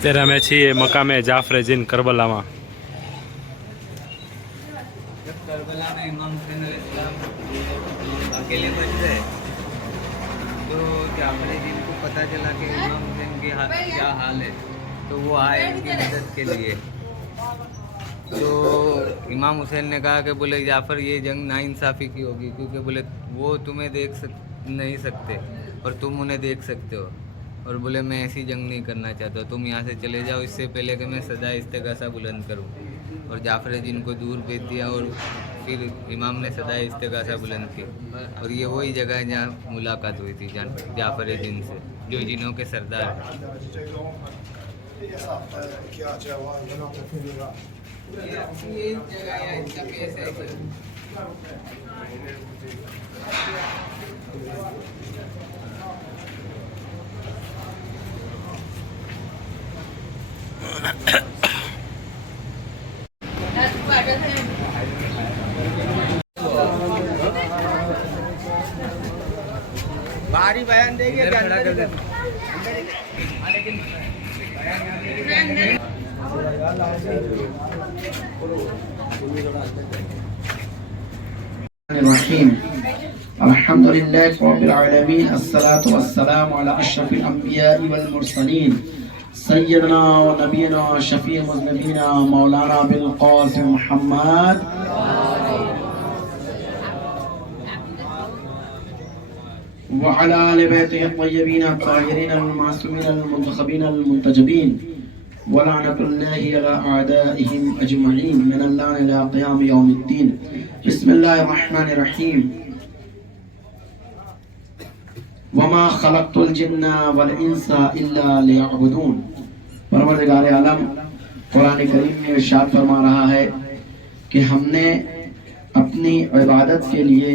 ત્યારે અમે છીએ મકામે જાફરે જીન કરબલામાં. जब करबला में इमाम हुसैन अलैहिस्सलाम अकेले बच गए तो जाफर जिन को पता चला कि इमाम हुसैन के क्या हाल है, तो वो आए उनकी मदद के लिए. तो इमाम हुसैन ने कहा कि बोले जाफ़र ये जंग नाइंसाफ़ी की होगी, क्योंकि बोले वो तुम्हें नहीं सकते और तुम उन्हें देख सकते हो, और बोले मैं ऐसी जंग नहीं करना चाहता, तुम यहाँ से चले जाओ इससे पहले कि मैं सदा इस्तिग़ासा बुलंद करूँ. और जाफ़र जिन को दूर भेज दिया और फिर इमाम ने सदा इस्तिग़ासा बुलंद की. और ये वही जगह है जहाँ मुलाकात हुई थी जाफ़र जिन से, जो जिनों के सरदार हैं. ये जगह या इसका पेश है बाहरी बयान देंगे क्या अंदर कर देते लेकिन الرحيم الحمد لله رب العالمين الصلاة والسلام على أشرف الأنبياء والمرسلين سيدنا ونبينا شفيع مذنبينا مولانا بالقاسم محمد وعلى آل بيته الطيبين الطاهرين المعصومين المنتخبين المنتجبين ولعنة الله على أعدائهم أجمعين من اللعن إلى قيام يوم الدين. بسم الله الرحمن الرحيم. وما خلقت الجن والإنس إلا ليعبدون. پروردگار عالم قرآن کریم میں ارشاد فرما رہا ہے کہ ہم نے اپنی عبادت کے لیے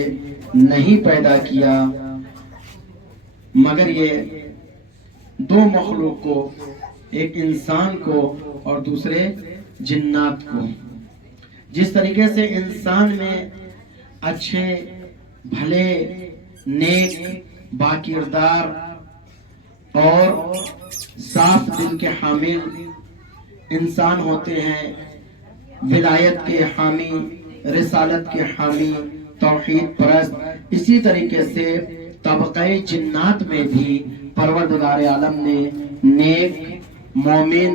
نہیں پیدا کیا مگر یہ دو مخلوق کو، ایک انسان کو اور دوسرے جنات کو. جس طریقے سے انسان میں اچھے بھلے نیک باکردار اور صاف دل کے حامل انسان ہوتے ہیں، ولایت کے حامی، رسالت کے حامی، توحید پرست، اسی طریقے سے طبقہ جنات میں بھی پروردگار عالم نے نیک، مومن،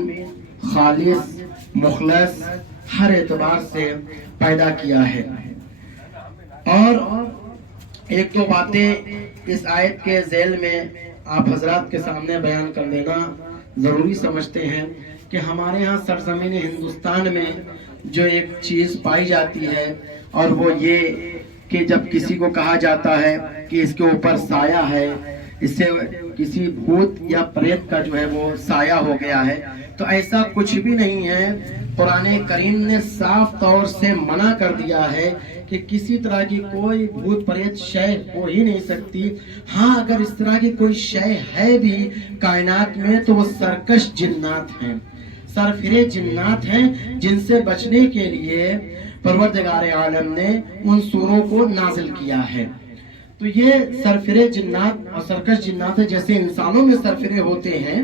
خالص، مخلص ہر اعتبار سے پیدا کیا ہے. اور ایک دو باتیں اس آیت کے ذیل میں آپ حضرات کے سامنے بیان کر دینا ضروری سمجھتے ہیں کہ ہمارے ہاں سرزمین ہندوستان میں جو ایک چیز پائی جاتی ہے، اور وہ یہ کہ جب کسی کو کہا جاتا ہے کہ اس کے اوپر سایہ ہے، اس سے کسی بھوت یا پریت کا جو ہے وہ سایہ ہو گیا ہے، تو ایسا کچھ بھی نہیں ہے. قرآن کریم نے صاف طور سے منع کر دیا ہے کہ کسی طرح کی کوئی بھوت پریت شے ہو ہی نہیں سکتی. ہاں اگر اس طرح کی کوئی شے ہے بھی کائنات میں تو وہ سرکش جنات ہیں، سرفرے جنات ہیں، جن سے بچنے کے لیے پروردگار عالم نے ان سوروں کو نازل کیا ہے. تو یہ سرفرے جنات اور سرکش جنات ہیں. جیسے انسانوں میں سرفرے ہوتے ہیں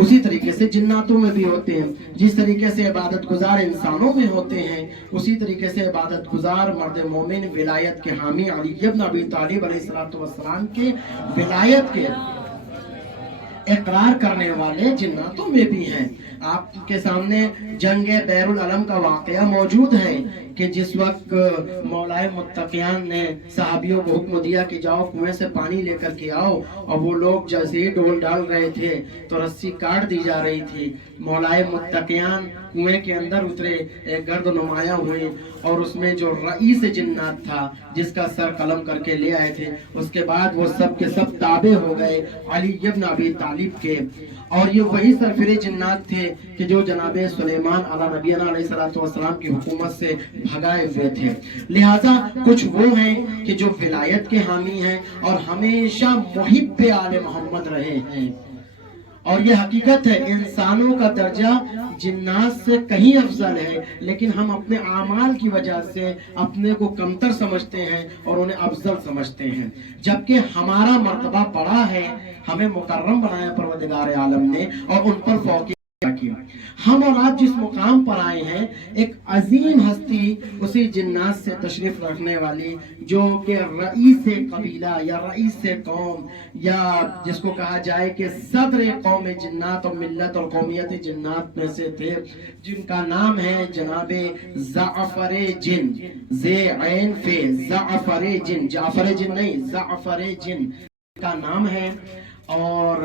اسی طریقے سے جناتوں میں بھی ہوتے ہیں. جس طریقے سے عبادت گزار انسانوں میں ہوتے ہیں اسی طریقے سے عبادت گزار مرد مومن، ولایت کے حامی علی ابن ابی طالب علیہ السلام کے ولایت کے اقرار کرنے والے جناتوں میں بھی ہیں. آپ کے سامنے جنگ بیر العلم کا واقعہ موجود ہے کہ جس وقت مولائے متقیان نے صحابیوں کو حکم دیا کہ جاؤ کنویں سے پانی لے کر کے آؤ، اور وہ لوگ جیسے ہی ڈول ڈال رہے تھے تو رسی کاٹ دی جا رہی تھی. مولائے متقیان کنویں کے اندر اترے، ایک گرد نمایاں ہوئی، اور اس میں جو رئیس جنات تھا جس کا سر قلم کر کے لے آئے تھے، اس کے بعد وہ سب کے سب تابع ہو گئے علی ابن ابی طالب کے. اور یہ وہی سرفرے جنات تھے کہ جو جناب سلیمان علیہ نبینا علیہ السلام کی حکومت سے بھگائے ہوئے تھے. لہٰذا کچھ وہ ہیں کہ جو ولایت کے حامی ہیں اور ہمیشہ محب آل محمد رہے ہیں. اور یہ حقیقت ہے انسانوں کا درجہ جنات سے کہیں افضل ہے، لیکن ہم اپنے اعمال کی وجہ سے اپنے کو کمتر سمجھتے ہیں اور انہیں افضل سمجھتے ہیں، جبکہ ہمارا مرتبہ بڑا ہے. ہمیں مکرم بنایا پروردگار عالم نے اور ان پر فوقیت की। हम और आप जिस मुकाम पर आए हैं, एक अजीम हस्ती उसी जिन्नात से तशरीफ रखने वाली, जो कि रईस कबीला या रईस कौम, या जिसको कहा जाए कि सदर कौम जिन्नात और मिल्लत और कौमियत जिन्नात में से थे, जिनका नाम है जनाबे जाफर जिन, जे ऐन फे, जाफर जिन, जाफर जिन नहीं, जाफर जिन का नाम है। और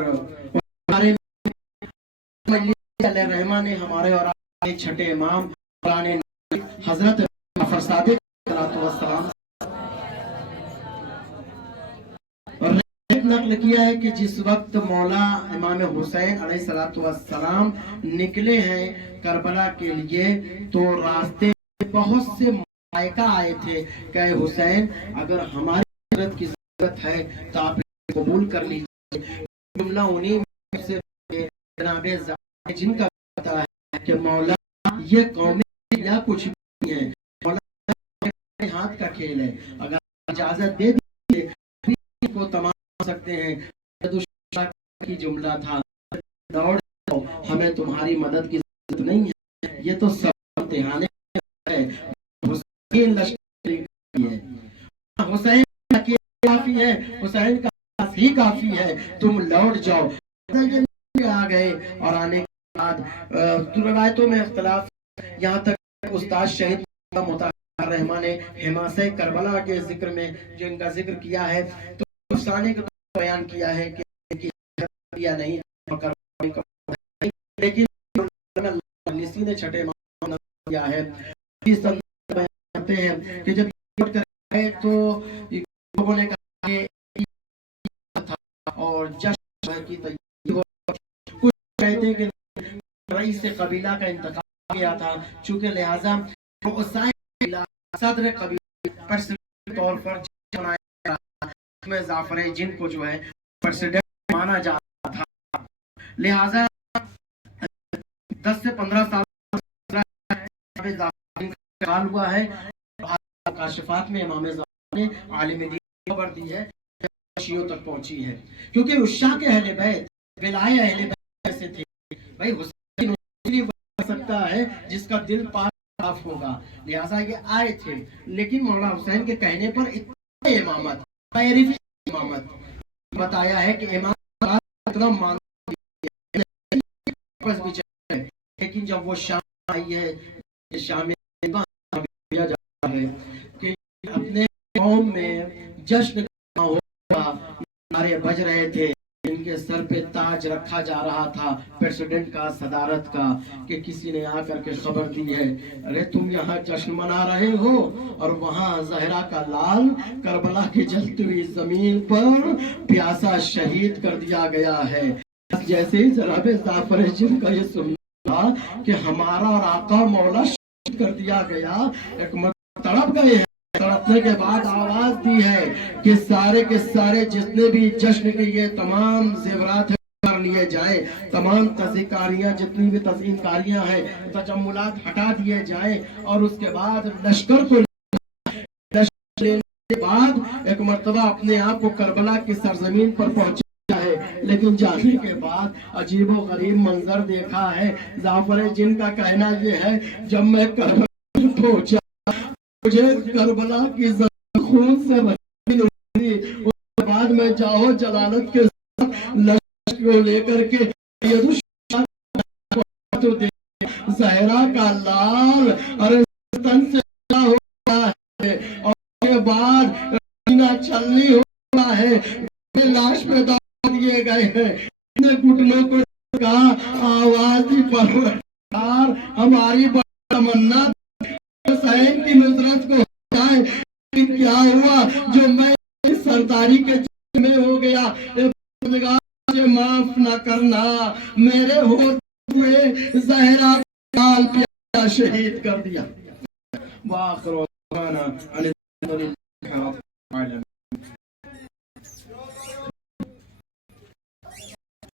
हमारे रहमान ने हमारे और आपके छठे इमाम पुराने हजरत जाफर सादिक अलैहिस्सलाम नकल किया है कि जिस वक्त मौला इमाम हुसैन अलैहिस्सलाम निकले हैं करबला के लिए, तो रास्ते में बहुत से मलाइका आए थे कि हुसैन, अगर हमारी मदद की जरूरत है तो आप कबूल कर लीजिए। जुमला उन्हीं में से जनाबे जिनका पता है कि मौला ये कौमें या कुछ भी है, मौला हाथ का खेल है, अगर इजाजत दे दीजिए को तमाम सकते हैं। दुश्मन की जुमला था, दौड़ जाओ, हमें तुम्हारी मदद की जरूरत नहीं है। ये तो सब इम्तिहान है, हुसैन लश्करी है, हुसैन काफी है, हुसैन का पास ही काफी है, तुम लौट जाओ। आ गए और आने के बाद रवायतों में इख्तिलाफ, यहाँ तक उस्ताद शहीद मुताहर रहमान ने हिमासे करबला के जिक्र में जो इनका जिक्र किया है, तो अफसाने का बयान किया है कि या नहीं, लेकिन ने छठे इमाम किया है। इस संदर्भ में कहते हैं कि जब तो लोगों ने कहा था और जश्न की तैयारी, कुछ कहते हैं कि रईस कबीला का इंतकाल किया था, चूंकि लिहाजा सदर कबीला पर तौर पर में जाफर जिन को जो है प्रेसिडेंट माना जा रहा था, लिहाजा 10 से 15 साल इंतकाल हुआ है। काशिफात में इमाम ज़माने ने आलिम दीन खबर दी है, शियों तक पहुंची है, क्योंकि उस्सा के अहले बैत विलाय अहले बैत से थे। भाई हुसैन बन सकता है जिसका दिल पाक साफ होगा, लिहाजा ये आए थे। लेकिन मौला हुसैन के कहने पर इतने इमामत इमामत बताया है कि इमाम लेकिन जब वो शाम आई है, शाम में जाता है कि अपने कौम में जश्न होगा, नारे बज रहे थे, इनके सर पे ताज रखा जा रहा था प्रेसिडेंट का, सदारत का, कि किसी ने आकर के खबर दी है, अरे तुम यहाँ जश्न मना रहे हो और वहाँ जहरा का लाल करबला की जलती हुई जमीन पर प्यासा शहीद कर दिया गया है। जैसे ही जनाब जाफर जिन का ये सुना कि हमारा और आका मौला शहीद कर दिया गया, एक तड़प गए हैं। तड़पने के बाद आवाज दी है कि सारे के सारे जितने भी जश्न के ये तमाम जेवरात कर लिए जाए, तमाम तज़ीकारियां जितनी भी तज़ीनकारियां हैं, तजम्मुलात हटा दिए जाए, और उसके बाद लश्कर को लेने के बाद एक मर्तबा अपने आप को करबला की सरजमीन पर पहुंचा है। लेकिन जाने के बाद अजीबो गरीब मंजर देखा है। जाफर जिन का कहना ये है, जब मैं करबला पहुंचा मुझे करबला की खून से भरी, उसके बाद मैं जाओ जलालत के साथ लश्कर को लेकर के जहरा का लाल अरे तन से हुआ है, और उसके बाद छलनी हुआ है, लाश पे दाग दिए गए हैं। घुटनों को कहा, आवाज ही परवरदिगार, हमारी तमन्ना हुसैन की नुसरत को जाए। क्या हुआ जो मैं सरदारी के में हो गया, माफ न करना, मेरे होते हुए ज़हरा लाल प्यारा शहीद कर दिया। वाह